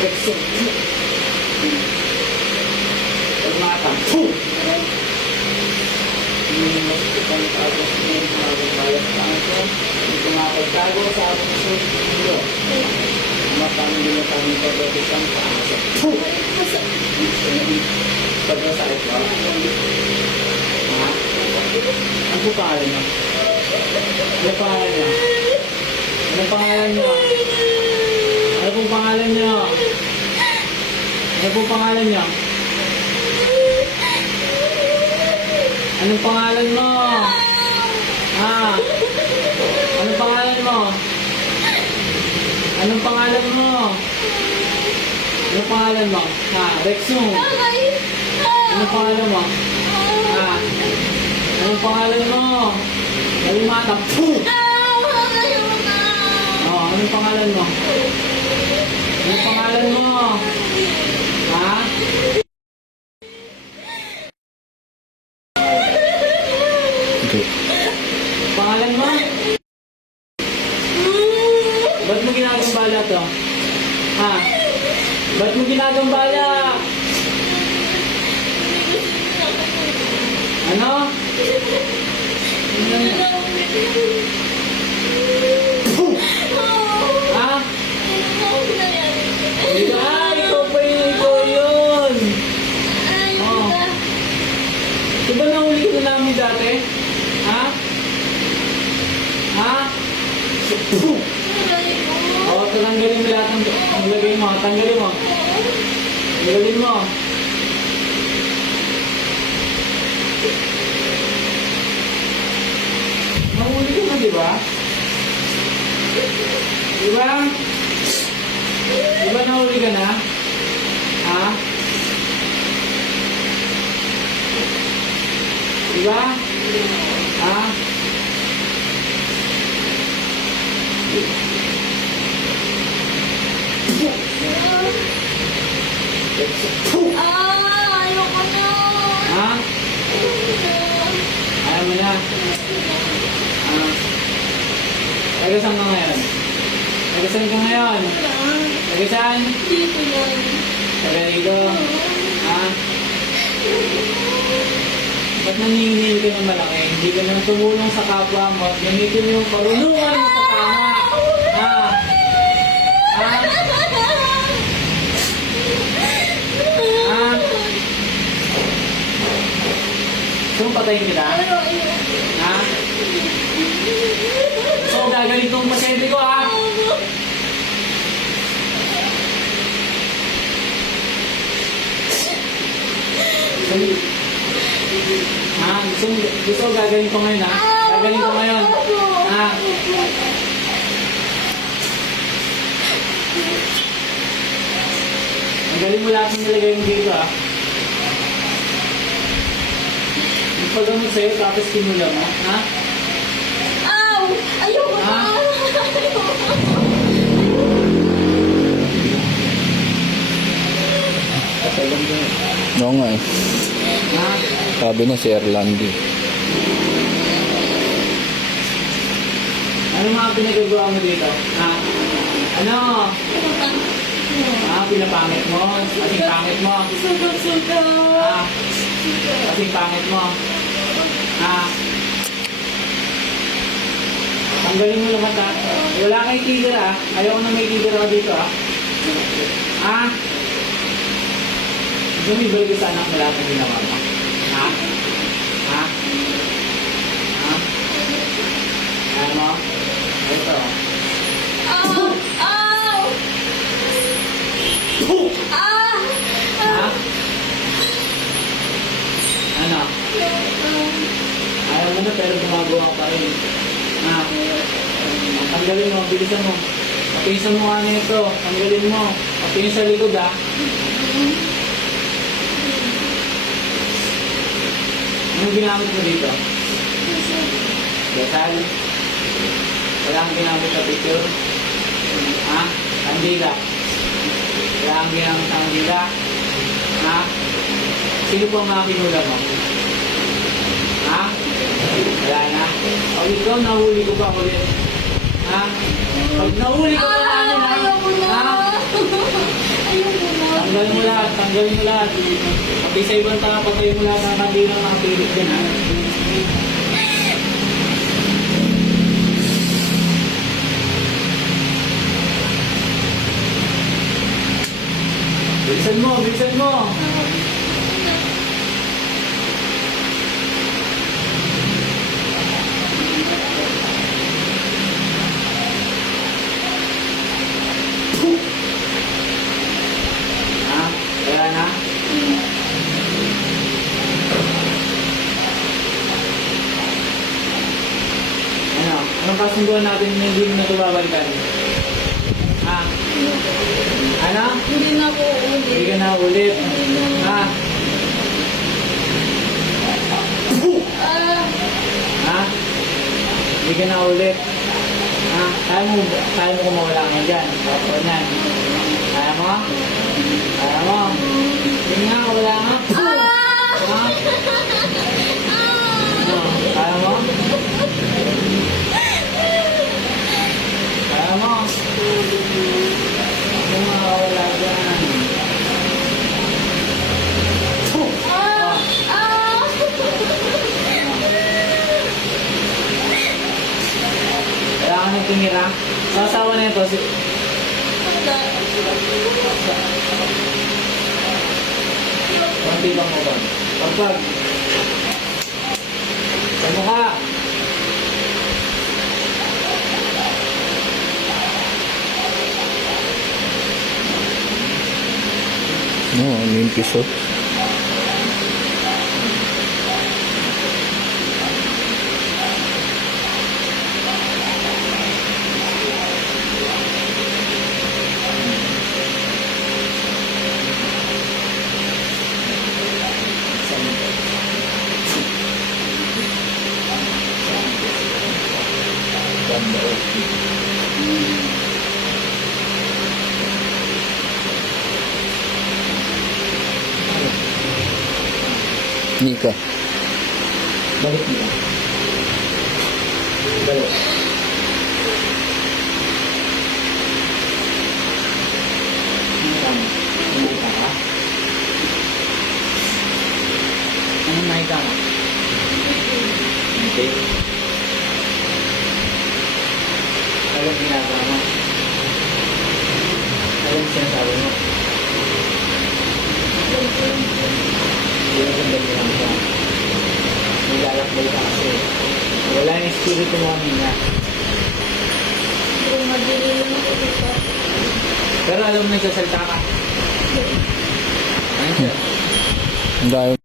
Rekso. Pagmatang. Puh! Hindi mo ipagtago sa mga bayas na ito. Hindi ko mapagtago sa aking sulo. Matang din na kami pagdating sa asa. Puh! Pagkasakit ba? Ha? Ano po pangalan niya? Ano pangalan niya? Ano pangalan niya? Ano pong pangalan niya? Ano pong pangalan niya? Anong pangalan mo? Ha? Anong pangalan mo? Anong pangalan mo? Anong pangalan mo? Ha? Rexum. Anong pangalan mo? Ha? Anong pangalan mo? Kalimata. Puh! Oh, anong pangalan mo? Anong pangalan mo? Ha? Okay. Pangalan mo? Ba't mo ginagambala to? Ha? Ba't mo ginagambala? Ano? Puh! Ha? Ikaw pa yun, ikaw yun. Oh. Diba nahuli ko na namin dati? Ha? Ha? Puh! O, tanggalin mo lahat ang lagay mo. Tanggalin mo. Tanggalin mo. Nahuli ko na, diba? Diba? Diba nahuli ka na? Ha? Diba? Ha? Ayoko na. Ha? Ayaw mo na? Taga-saan ka ngayon? Taga-saan ka ngayon? Taga-saan? Dito yan. Taga-dito? Ha? Ba't naningin ka ng malaki? Hindi ka nang tumulong sa kapwa mo at gamitin mo yung karunungan mo sa tama. Ha? Ha? Ha? Gusto mong patayin kita? Ha? So, gagaling tong pasyente ko, ha? Ha? Gusto ko gagaling ko ngayon, ha? Gagaling ko ngayon. Ha? Ang galing mo lahat ng nilagay mo dito, ha? Yung paggamot sa'yo, tapos kinula mo, ha? Ow! Ayoko na. Ha? Oo nga eh. Ha? Sabi na si Erlandi. Ano mga pinagagawa mo dito? Ha? Ano? Ha? Pinapangit mo? Kasing pangit mo? Suga. Ha? Kasing pangit mo? Ha? Tanggalin mo naman, ha? Wala kay tigil, ha? Ayaw ko na may tigil ako dito, ha? Ha? Gusto mo ibalik sa anak mo lahat ng ginawa mo? Ha? Ha? Ha? Ayan mo? Ito. Ow! Ow! Ah! Ha? Ano? Ayaw mo na pero gumagawa ka pa rin. Ha? Tanggalin mo, bilisan mo. Papisan mo nga na ito. Tanggalin mo. Papisan sa likod, ha? Anong ginamit mo dito? Desal? Wala kang ginamit sa picture? Ha? Kandila? Wala kang ginamit sa kandila? Ha? Sino po ang mga kinula mo? Ha? Wala na? O ikaw, nahuli ko pa ulit. Ha? Pag nahuli ko pa namin, ha? Ayoko na. Ha? Tanggalin mo lahat, tanggalin mo lahat. Pati sa ibang tao, patayin mo lahat ng kandila ng nakapilit dyan, ha? Bilisan mo, bilisan mo! Ha? Wala na? Ano? Anong kasunduan natin na hindi mo na ito babalikan? Ha? Ano? Hindi na po Hindi ulit. ka na ulit. Ha? Ah, Ha? Hindi ka na ulit. Ha? Kaya mo kumawala ka dyan. Opo yan. Kaya mo? Kaya mo? Hindi nga, wala nga. Ha? Ano? Kaya mo? Kaya mo? Hindi nga, wala dyan. ah, ah. Kaya ka nagtingira. Sa asawa na ito, konti bang mo ba? Pagpag. Sa mukha. No, limpis oh. Nika. Balik mo. Balik. Nakita ka? Anong nakita mo? Okay. Alam ginagawa mo. Alam sinasabi mo. Hindi na sandali lang siya. Nilalakbay ka kasi. Wala yung espiritu mo kanina. Pero madali lang ako dito. Pero alam mo nagsasalita ka. Ano siya? Ang dahil